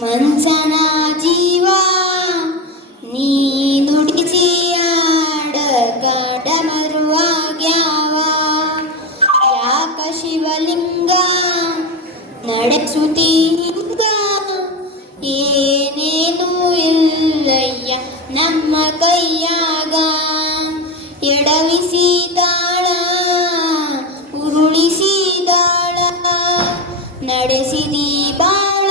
ಮನ್ಸನ ಜೀವ ನೀ ನುಡಿಸಿಯಾಡ ಕಡಮರುವಾಗ್ಯಾವ ಯಾಕ ಶಿವಲಿಂಗ ನಡೆಸುತ್ತೀಗ ಏನೇನು ಇಲ್ಲಯ್ಯ ನಮ್ಮ ಕೈಯಾಗ ಎಡವಿಸಿದಾಳ ಉರುಳಿಸಿದಾಳ ನಡೆಸಿದಿ ಬಾಳ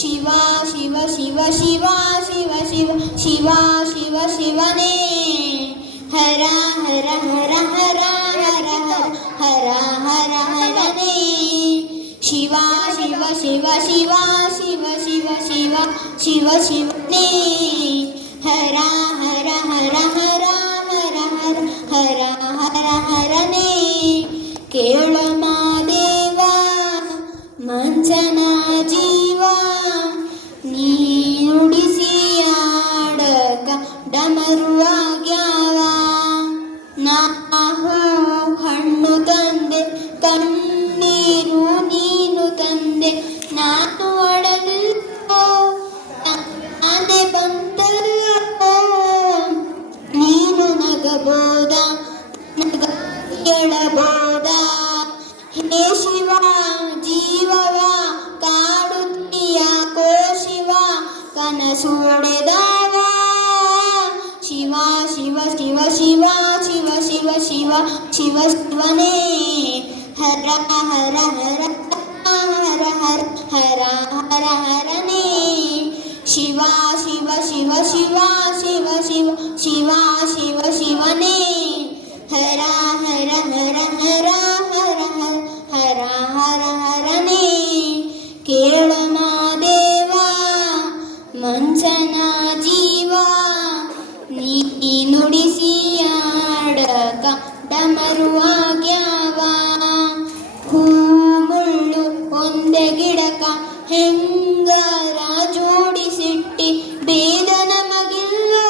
ಶಿವ ಶಿವ ಶಿವ ಶಿವ ಶಿವ ಶಿವ ಶಿವ ಶಿವ ಶಿವನೇ ಹರ ಹರ ಹರ ಹರ ಹರ ಹರ ಹರ ಹರನೇ ಶಿವ ಶಿವ ಶಿವ ಶಿವ ಶಿವ ಶಿವ ಶಿವ ಶಿವ ಶಿವನೇ ಹರ ಹರ ಹರ ಹರ ಹರ ಹರ ಹರ ಹರ ಹರನೇ ಕೇಳ ಮಾದೇವ ಮಂಚನ ಜೀವ ನೀ ನುಡಿಸಿಯಾಡಕ ಡಮರುವಾಗ್ಯಾವ ನಾವು ಹಣ್ಣು ತಂದೆ ಕಣ್ಣೀರು ನೀನು ತಂದೆ ನಾನು ಅಡಲಿಲ್ಲೋ ಅದೇ ಬಂತಲ್ಲೋ ನೀನು ನಗಬೋದ ನಗ ಕೇಳಬೋದ ಹೇ ಶಿವ ಜೀವವ ಕಾಡುತ್ತೀಯಾಕೋ ಶಿವ ಕನಸು ಒಡೆದವ ಶಿವ ಶಿವ ಶಿವ ಶಿವ ಶಿವ ಶಿವ ಶಿವ ಶಿವ ಶಿವನೇ ಹರ ಹರ ಹರ ಹರ ಹರ ಹರ ಹರ ಹರನೇ ಶಿವ ಶಿವ ಶಿವ ಶಿವ ಶಿವ ಶಿವ ಶಿವ ಶಿವ ಶಿವನೇ ಹರ ಹರ ಹರ ಹರ ಹರ ಹರ ಹರ ಹರನೇ ಕೇಳ ಮಾದೇವ ಮಂಚನ ಜೀವ ನೀ ನುಡಿಸಿಯಾಡಕ ಡಮರುವಾಗ್ಯಾವ ಹೂ ಮುಳ್ಳು ಒಂದೇ ಗಿಡಕ ಹೆಂಗರ ಜೋಡಿಸಿಟ್ಟಿ ಬೇದ ನಮಗಿಲ್ಲೋ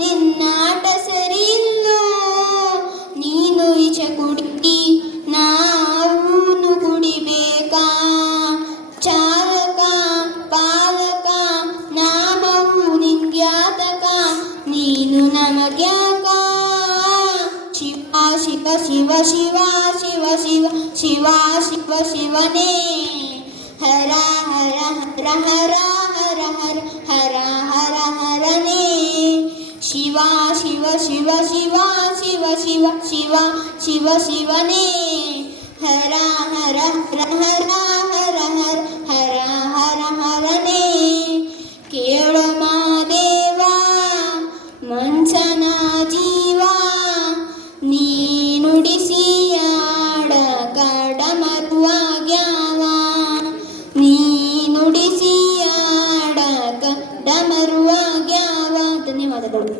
ನಿನ್ನಾಟ ಸರಿಯಿಲ್ಲೋ ನೀನು ಈಚೆ ಕುಡಿ ನಾವೂನು ಕುಡಿಬೇಕಾ ಚಾಲಕ ಪಾಲಕ ನಾಮವು ನಿಂಗ್ಯಾತಕ ನೀನು ನಮಗ್ಯಾಕ ಶಿವ ಶಿವ ಶಿವ ಶಿವ ಶಿವ ಶಿವ ಶಿವ ಶಿವ ಶಿವನೇ ಹರ ಹರ ಹರ ಹರ ಹರ ಹರ ಹರ ಹರ ಹರನೇ ಶಿವ ಶಿವ ಶಿವ ಶಿವ ಶಿವ ಶಿವ ಶಿವ ಶಿವ ಶಿವನೇ ಹರ ಹರ ಹರ ಹರ ಹರ ಹರ ಹರ ಹರ ಹರನೇ ಕೇಳ ಮಾದೇವ ಮಂಚನ ಜೀವ ನೀ ನುಡಿಸಿಯಾಡ ಕಡಮರುವಾಗ್ಯಾವ ನೀ ನುಡಿಸಿಯಾಡ ಕಡಮರುವಾಗ್ಯಾವ ಧನ್ಯವಾದಗಳು.